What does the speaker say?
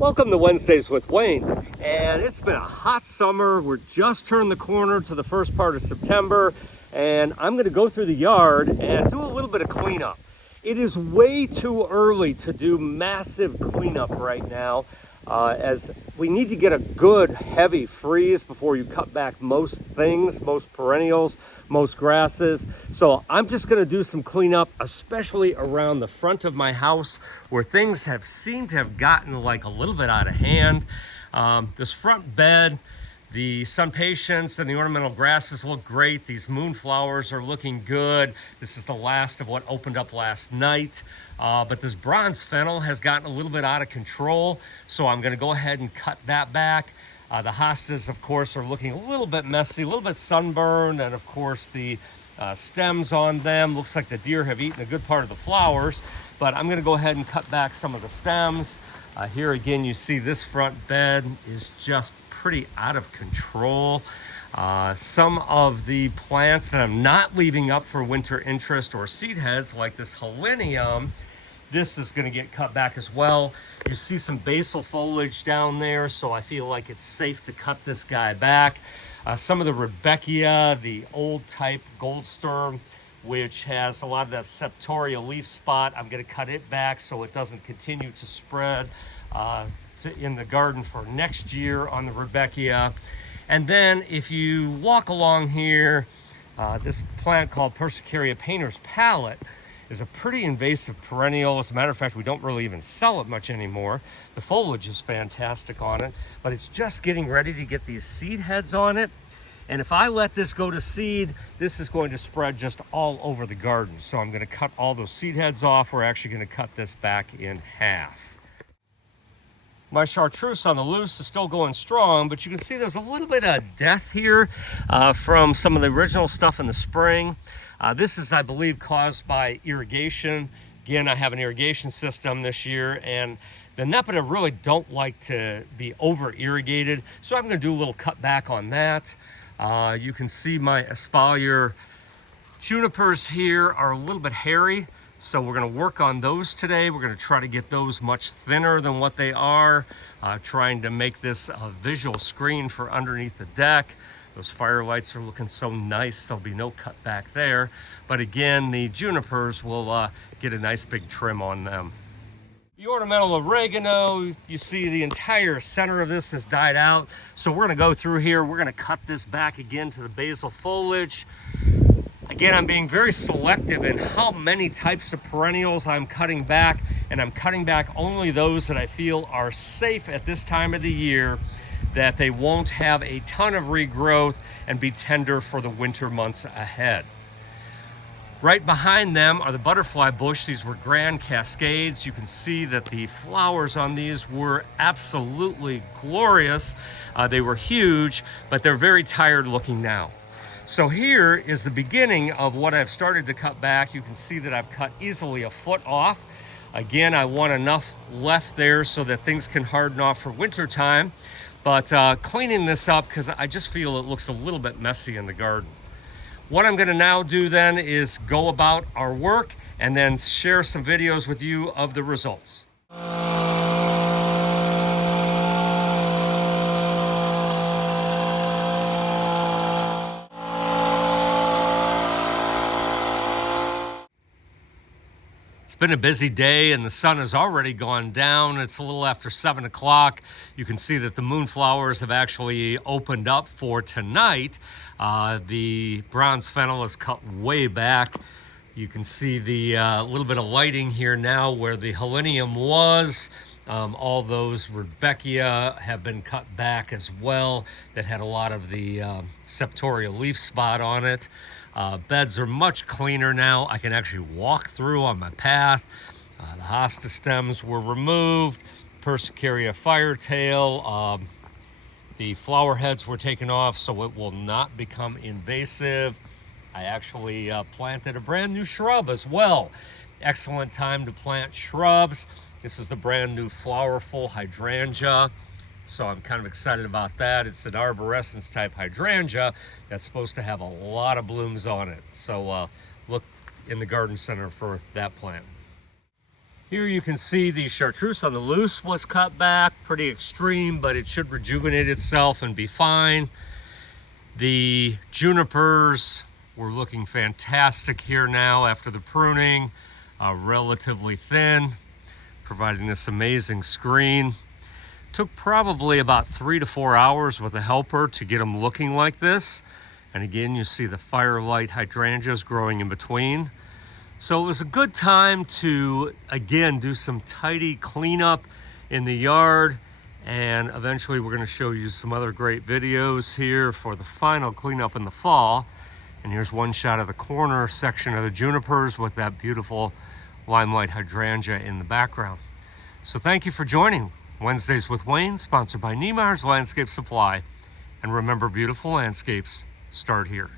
Welcome to Wednesdays with Wayne, and it's been a hot summer. We're just turned the corner to the first part of September, and I'm going to go through the yard and do a little bit of cleanup. It is way too early to do massive cleanup right now, as we need to get a good heavy freeze before you cut back most things, most perennials, most grasses. So I'm just going to do some cleanup, especially around the front of my house where things have seemed to have gotten like a little bit out of hand. This front bed, the sun patience and the ornamental grasses look great. These moonflowers are looking good. This is the last of what opened up last night. But this bronze fennel has gotten a little bit out of control, so I'm going to go ahead and cut that back. The hostas, of course, are looking a little bit messy, a little bit sunburned, and of course the stems on them. Looks like the deer have eaten a good part of the flowers, but I'm going to go ahead and cut back some of the stems. Here again, you see this front bed is just pretty out of control. Some of the plants that I'm not leaving up for winter interest or seed heads, like this helenium, this is going to get cut back as well. You see some basal foliage down there, so I feel like it's safe to cut this guy back. Some of the Rudbeckia, the old type gold stem, which has a lot of that septoria leaf spot, I'm going to cut it back so it doesn't continue to spread in the garden for next year on the Rudbeckia. And then if you walk along here, this plant called Persicaria painter's palette is a pretty invasive perennial. As a matter of fact, we don't really even sell it much anymore. The foliage is fantastic on it, but it's just getting ready to get these seed heads on it. And if I let this go to seed, this is going to spread just all over the garden. So I'm going to cut all those seed heads off. We're actually going to cut this back in half. My chartreuse on the loose is still going strong, but you can see there's a little bit of death here from some of the original stuff in the spring. This is, I believe, caused by irrigation. Again, I have an irrigation system this year, and the Nepeta really don't like to be over irrigated, so I'm going to do a little cut back on that. You can see my espalier junipers here are a little bit hairy, so we're going to work on those today. We're going to try to get those much thinner than what they are, trying to make this a visual screen for underneath the deck. Those firelights are looking so nice. There'll be no cut back there. But again, the junipers will get a nice big trim on them. The ornamental oregano, you see the entire center of this has died out. So we're going to go through here. We're going to cut this back again to the basal foliage. Again, I'm being very selective in how many types of perennials I'm cutting back, and I'm cutting back only those that I feel are safe at this time of the year, that they won't have a ton of regrowth and be tender for the winter months ahead. Right behind them are the butterfly bush. These were grand cascades. You can see that the flowers on these were absolutely glorious. They were huge, but they're very tired looking now. So here is the beginning of what I've started to cut back. You can see that I've cut easily a foot off. Again, I want enough left there so that things can harden off for winter time. But cleaning this up because I just feel it looks a little bit messy in the garden. What I'm going to now do then is go about our work and then share some videos with you of the results. It's been a busy day and the sun has already gone down. It's a little after 7 o'clock. You can see that the moonflowers have actually opened up for tonight. The bronze fennel is cut way back. You can see the little bit of lighting here now where the helenium was. All those Rudbeckia have been cut back as well that had a lot of the septoria leaf spot on it. Beds are much cleaner now. I can actually walk through on my path. The hosta stems were removed. Persicaria firetail. The flower heads were taken off so it will not become invasive. I actually planted a brand new shrub as well. Excellent time to plant shrubs. This is the brand new flowerful hydrangea. So I'm kind of excited about that. It's an arborescence type hydrangea that's supposed to have a lot of blooms on it. So look in the garden center for that plant. Here you can see the chartreuse on the loose was cut back, pretty extreme, but it should rejuvenate itself and be fine. The junipers were looking fantastic here now after the pruning, relatively thin, providing this amazing screen. Took probably about 3 to 4 hours with a helper to get them looking like this. And again, you see the firelight hydrangeas growing in between. So it was a good time to, again, do some tidy cleanup in the yard. And eventually we're going to show you some other great videos here for the final cleanup in the fall. And here's one shot of the corner section of the junipers with that beautiful limelight hydrangea in the background. So thank you for joining Wednesdays with Wayne, sponsored by Niemeyer's Landscape Supply. And remember, beautiful landscapes start here.